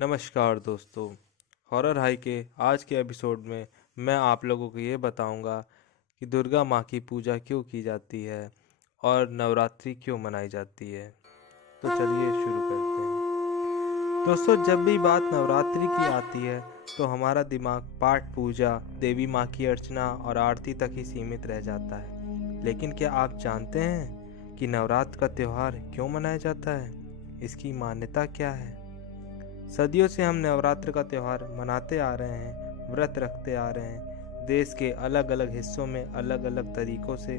नमस्कार दोस्तों। Horror high के आज के एपिसोड में मैं आप लोगों को ये बताऊंगा कि दुर्गा माँ की पूजा क्यों की जाती है और नवरात्रि क्यों मनाई जाती है। तो चलिए शुरू करते हैं। दोस्तों, जब भी बात नवरात्रि की आती है तो हमारा दिमाग पाठ पूजा, देवी माँ की अर्चना और आरती तक ही सीमित रह जाता है। लेकिन क्या आप जानते हैं कि नवरात्र का त्यौहार क्यों मनाया जाता है? इसकी मान्यता क्या है? सदियों से हम नवरात्र का त्यौहार मनाते आ रहे हैं, व्रत रखते आ रहे हैं। देश के अलग अलग हिस्सों में अलग अलग तरीकों से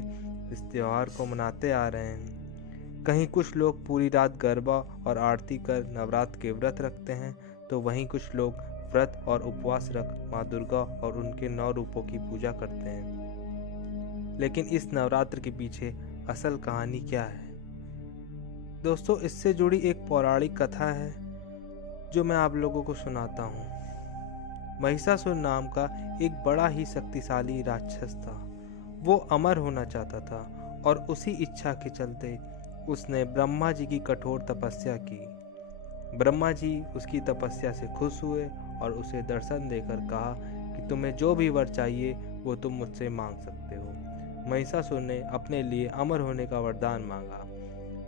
इस त्यौहार को मनाते आ रहे हैं। कहीं कुछ लोग पूरी रात गरबा और आरती कर नवरात्र के व्रत रखते हैं, तो वहीं कुछ लोग व्रत और उपवास रख माँ दुर्गा और उनके 9 रूपों की पूजा करते हैं। लेकिन इस नवरात्र के पीछे असल कहानी क्या है? दोस्तों, इससे जुड़ी एक पौराणिक कथा है जो मैं आप लोगों को सुनाता हूँ। महिषासुर नाम का एक बड़ा ही शक्तिशाली राक्षस था। वो अमर होना चाहता था और उसी इच्छा के चलते उसने ब्रह्मा जी की कठोर तपस्या की। ब्रह्मा जी उसकी तपस्या से खुश हुए और उसे दर्शन देकर कहा कि तुम्हें जो भी वर चाहिए वो तुम मुझसे मांग सकते हो। महिषासुर ने अपने लिए अमर होने का वरदान मांगा।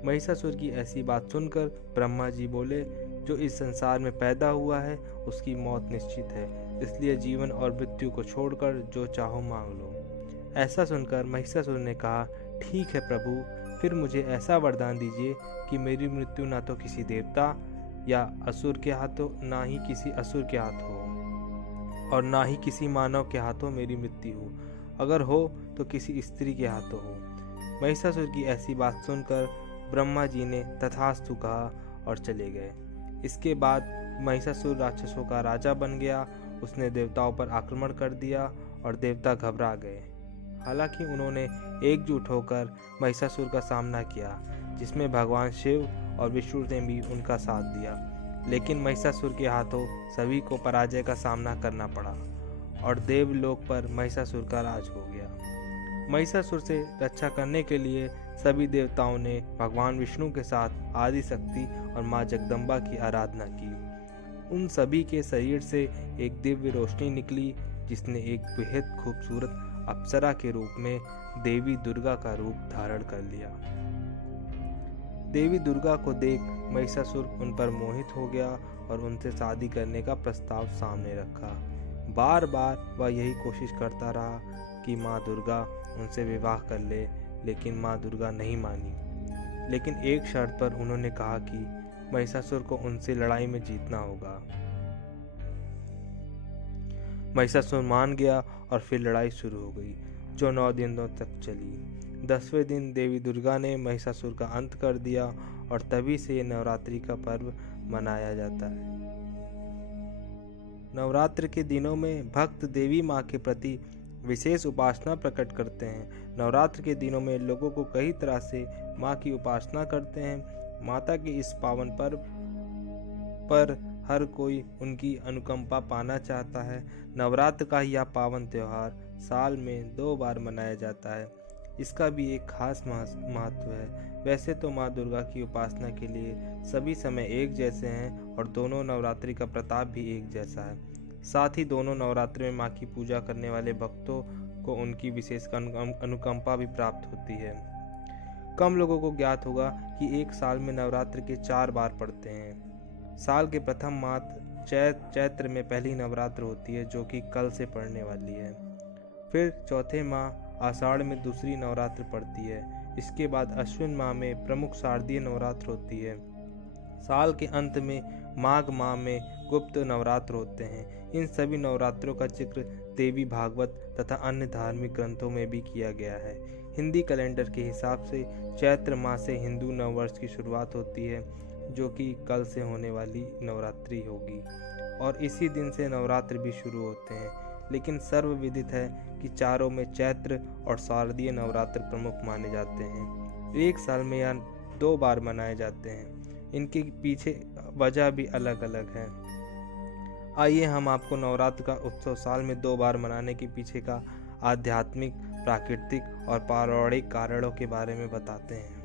महिषासुर की ऐसी बात सुनकर ब्रह्मा जी बोले, जो इस संसार में पैदा हुआ है उसकी मौत निश्चित है, इसलिए जीवन और मृत्यु को छोड़कर जो चाहो मांग लो। ऐसा सुनकर महिषासुर ने कहा, ठीक है प्रभु, फिर मुझे ऐसा वरदान दीजिए कि मेरी मृत्यु ना तो किसी देवता या असुर के हाथों, ना ही किसी असुर के हाथ हो और ना ही किसी मानव के हाथों मेरी मृत्यु हो। अगर हो तो किसी स्त्री के हाथों हो। महिषासुर की ऐसी बात सुनकर ब्रह्मा जी ने तथास्तु कहा और चले गए। इसके बाद महिषासुर राक्षसों का राजा बन गया। उसने देवताओं पर आक्रमण कर दिया और देवता घबरा गए। हालांकि उन्होंने एकजुट होकर महिषासुर का सामना किया, जिसमें भगवान शिव और विष्णु ने भी उनका साथ दिया। लेकिन महिषासुर के हाथों सभी को पराजय का सामना करना पड़ा और देवलोक पर महिषासुर का राज हो गया। महिषासुर से रक्षा करने के लिए सभी देवताओं ने भगवान विष्णु के साथ आदि शक्ति और माँ जगदम्बा की आराधना की। उन सभी के शरीर से एक दिव्य रोशनी निकली, जिसने एक बेहद खूबसूरत अप्सरा के रूप में देवी दुर्गा का रूप धारण कर लिया। देवी दुर्गा को देख महिषासुर उन पर मोहित हो गया और उनसे शादी करने का प्रस्ताव सामने रखा। बार बार वह यही कोशिश करता रहा कि माँ दुर्गा उनसे विवाह कर ले, लेकिन माँ दुर्गा नहीं मानी। लेकिन एक शर्त पर उन्होंने कहा कि महिषासुर को उनसे लड़ाई में जीतना होगा। महिषासुर मान गया और फिर लड़ाई शुरू हो गई, जो 9 दिनों तक चली। 10वें दिन देवी दुर्गा ने महिषासुर का अंत कर दिया और तभी से नवरात्रि का पर्व मनाया जाता है। नवरात्र के दिनों में भक्त देवी माँ के प्रति विशेष उपासना प्रकट करते हैं। नवरात्र के दिनों में लोगों को कई तरह से माँ की उपासना करते हैं। माता के इस पावन पर्व पर हर कोई उनकी अनुकंपा पाना चाहता है। नवरात्र का यह पावन त्यौहार साल में 2 बार मनाया जाता है। इसका भी एक खास महत्व है। वैसे तो माँ दुर्गा की उपासना के लिए सभी समय एक जैसे हैं और दोनों नवरात्रि का प्रताप भी एक जैसा है। साथ ही दोनों नवरात्रि में माँ की पूजा करने वाले भक्तों को उनकी विशेष अनुकंपा भी प्राप्त होती है। कम लोगों को ज्ञात होगा कि एक साल में नवरात्र के 4 बार पड़ते हैं। साल के प्रथम माह चैत्र में पहली नवरात्र होती है, जो कि कल से पड़ने वाली है। फिर चौथे माह आषाढ़ में दूसरी नवरात्र पड़ती है। इसके बाद अश्विन माह में प्रमुख शारदीय नवरात्र होती है। साल के अंत में माघ माह में गुप्त नवरात्र होते हैं। इन सभी नवरात्रों का जिक्र देवी भागवत तथा अन्य धार्मिक ग्रंथों में भी किया गया है। हिंदी कैलेंडर के हिसाब से चैत्र माह से हिंदू नववर्ष की शुरुआत होती है, जो कि कल से होने वाली नवरात्रि होगी, और इसी दिन से नवरात्र भी शुरू होते हैं। लेकिन सर्वविदित है कि चारों में चैत्र और शारदीय नवरात्र प्रमुख माने जाते हैं। एक साल में यह 2 बार मनाए जाते हैं। इनके पीछे वजह भी अलग अलग है। आइए हम आपको नवरात्र का उत्सव साल में 2 बार मनाने के पीछे का आध्यात्मिक, प्राकृतिक और पौराणिक कारणों के बारे में बताते हैं।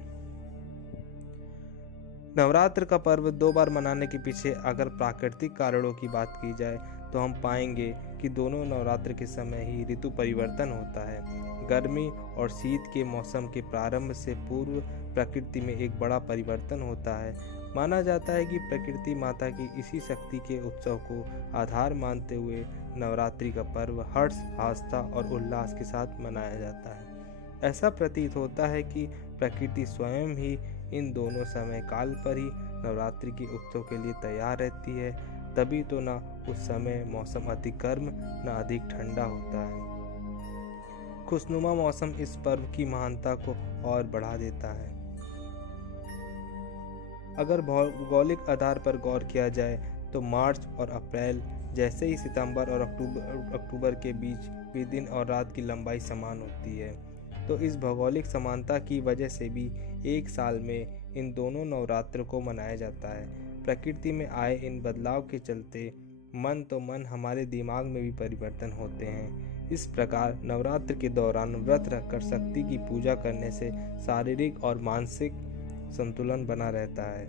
नवरात्र का पर्व 2 बार मनाने के पीछे अगर प्राकृतिक कारणों की बात की जाए तो हम पाएंगे कि दोनों नवरात्र के समय ही ऋतु परिवर्तन होता है। गर्मी और शीत के मौसम के प्रारंभ से पूर्व प्रकृति में एक बड़ा परिवर्तन होता है। माना जाता है कि प्रकृति माता की इसी शक्ति के उत्सव को आधार मानते हुए नवरात्रि का पर्व हर्ष, आस्था और उल्लास के साथ मनाया जाता है। ऐसा प्रतीत होता है कि प्रकृति स्वयं ही इन दोनों समय काल पर ही नवरात्रि के उत्सव के लिए तैयार रहती है। तभी तो न उस समय मौसम अधिक गर्म न अधिक ठंडा होता है। खुशनुमा मौसम इस पर्व की महानता को और बढ़ा देता है। अगर भौगोलिक आधार पर गौर किया जाए तो मार्च और अप्रैल जैसे ही सितंबर और अक्टूबर के बीच भी दिन और रात की लंबाई समान होती है। तो इस भौगोलिक समानता की वजह से भी एक साल में इन दोनों नवरात्र को मनाया जाता है। प्रकृति में आए इन बदलाव के चलते मन हमारे दिमाग में भी परिवर्तन होते हैं। इस प्रकार नवरात्र के दौरान व्रत रखकर शक्ति की पूजा करने से शारीरिक और मानसिक संतुलन बना रहता है।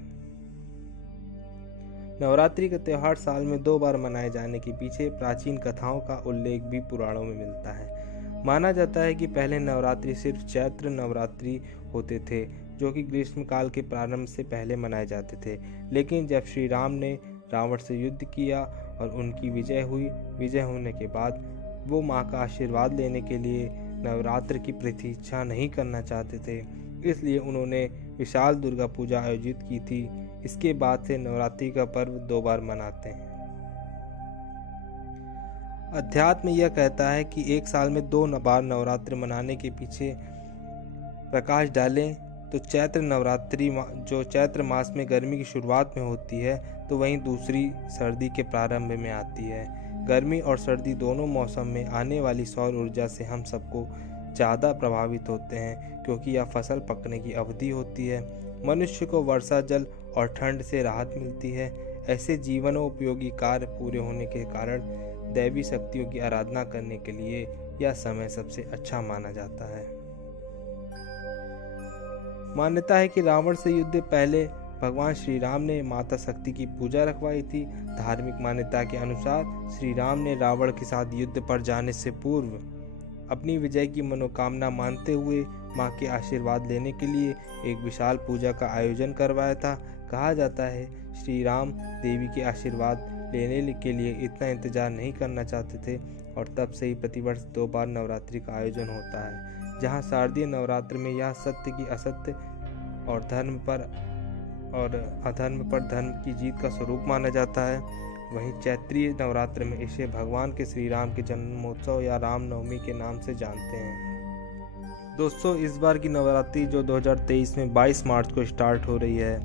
नवरात्रि का त्योहार साल में 2 बार मनाए जाने के पीछे प्राचीन कथाओं का उल्लेख भी पुराणों में मिलता है। माना जाता है कि पहले नवरात्रि सिर्फ चैत्र नवरात्रि होते थे, जो कि ग्रीष्म काल के प्रारंभ से पहले मनाए जाते थे। लेकिन जब श्री राम ने रावण से युद्ध किया और उनकी विजय होने के बाद वो माँ का आशीर्वाद लेने के लिए नवरात्र की प्रतीक्षा नहीं करना चाहते थे, इसलिए उन्होंने विशाल दुर्गा पूजा आयोजित की थी। इसके बाद से नवरात्रि का पर्व 2 बार मनाते हैं। अध्यात्म यह कहता है कि एक साल में 2 बार नवरात्र मनाने के पीछे प्रकाश डालें तो चैत्र नवरात्रि जो चैत्र मास में गर्मी की शुरुआत में होती है, तो वहीं दूसरी सर्दी के प्रारंभ में आती है। गर्मी और सर्दी दोनों मौसम में आने वाली सौर ऊर्जा से हम सबको ज़्यादा प्रभावित होते हैं, क्योंकि यह फसल पकने की अवधि होती है। मनुष्य को वर्षा जल और ठंड से राहत मिलती है। ऐसे जीवनोपयोगी कार्य पूरे होने के कारण दैवी शक्तियों की आराधना करने के लिए यह समय सबसे अच्छा माना जाता है। मान्यता है कि रावण से युद्ध पहले भगवान श्री राम ने माता शक्ति की पूजा रखवाई थी। धार्मिक मान्यता के अनुसार श्री राम ने रावण के साथ युद्ध पर जाने से पूर्व अपनी विजय की मनोकामना मानते हुए मां के आशीर्वाद लेने के लिए एक विशाल पूजा का आयोजन करवाया था। कहा जाता है श्री राम देवी के आशीर्वाद लेने के लिए इतना इंतजार नहीं करना चाहते थे और तब से ही प्रतिवर्ष 2 बार नवरात्रि का आयोजन होता है। जहां शारदीय नवरात्र में यह सत्य की असत्य और अधर्म पर धर्म की जीत का स्वरूप माना जाता है, वहीं चैत्रीय नवरात्र में इसे भगवान के श्री राम के जन्मोत्सव या रामनवमी के नाम से जानते हैं। दोस्तों, इस बार की नवरात्रि जो 2023 में 22 मार्च को स्टार्ट हो रही है,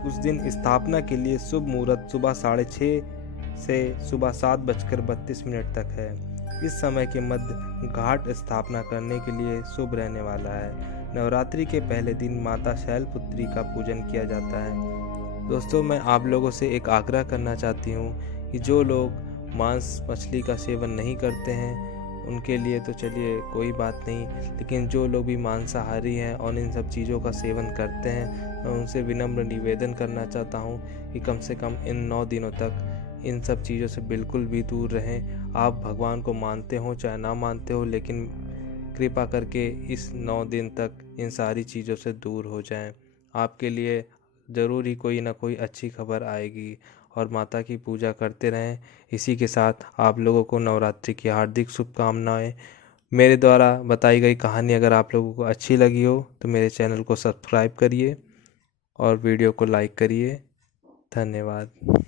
उस दिन स्थापना के लिए शुभ मुहूर्त सुबह 6:30 से सुबह 7:32 तक है। इस समय के मध्य घाट स्थापना करने के लिए शुभ रहने वाला है। नवरात्रि के पहले दिन माता शैलपुत्री का पूजन किया जाता है। दोस्तों, मैं आप लोगों से एक आग्रह करना चाहती हूँ कि जो लोग मांस मछली का सेवन नहीं करते हैं उनके लिए तो चलिए कोई बात नहीं, लेकिन जो लोग भी मांसाहारी हैं और इन सब चीज़ों का सेवन करते हैं, मैं उनसे विनम्र निवेदन करना चाहता हूँ कि कम से कम इन 9 दिनों तक इन सब चीज़ों से बिल्कुल भी दूर रहें। आप भगवान को मानते हो चाहे ना मानते हो, लेकिन कृपा करके इस 9 दिन तक इन सारी चीज़ों से दूर हो जाएं। आपके लिए ज़रूर ही कोई ना कोई अच्छी खबर आएगी और माता की पूजा करते रहें। इसी के साथ आप लोगों को नवरात्रि की हार्दिक शुभकामनाएं। मेरे द्वारा बताई गई कहानी अगर आप लोगों को अच्छी लगी हो तो मेरे चैनल को सब्सक्राइब करिए और वीडियो को लाइक करिए। धन्यवाद।